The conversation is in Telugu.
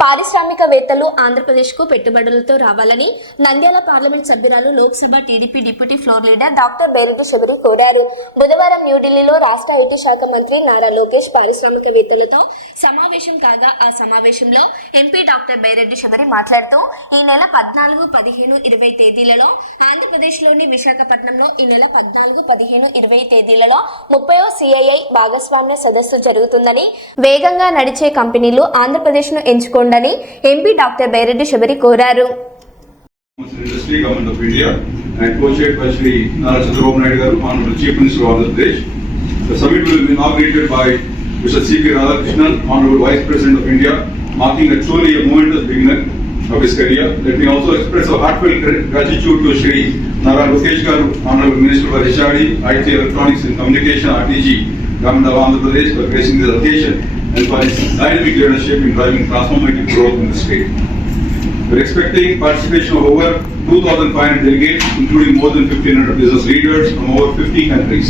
పారిశ్రామికవేత్తలు ఆంధ్రప్రదేశ్కు పెట్టుబడులతో రావాలని నంద్యాల పార్లమెంట్ సభ్యురాలు Lok Sabha TDP deputy floor leader doctor Byreddy Sabari కోరారు. బుధవారం న్యూఢిల్లీలో రాష్ట్ర ఐటీ శాఖ మంత్రి నారా లోకేష్ పారిశ్రామికవేత్తలతో సమావేశం కాగా ఆ సమావేశంలో ఎంపీ డాక్టర్ బైరెడ్డి శబరి మాట్లాడుతూ ఈ నెల 14, 15, 20 తేదీలలో ఆంధ్రప్రదేశ్లోని విశాఖపట్నంలో ఈ నెల 14, 15, 20 తేదీలలో 30వ సిఐఐ భాగస్వామ్య సదస్సు జరుగుతుందని, వేగంగా నడిచే కంపెనీలు ఆంధ్రప్రదేశ్ను ఎంచుకోండి ఎంపీ డాక్టర్ బైరెడ్డి శబరి కోరారు. Industry Government of India and co-chaired by Shri Nara Chandrababu Naidu Garu, Honorable Chief Minister of Andhra Pradesh. The summit will be inaugurated by Mr. C.P. Radhakrishnan, Honorable Vice President of India, marking a truly momentous beginning of his career. Let me also express a heartfelt gratitude to Shri Nara Lokesh Garu, Honorable Minister for HRD, IT, Electronics and Communication, RTG, Government of Andhra Pradesh, for gracing this occasion and for his dynamic leadership in driving transformative growth in the state. We are expecting participation of over 2,500 delegates, including more than 1,500 business leaders from over 50 countries.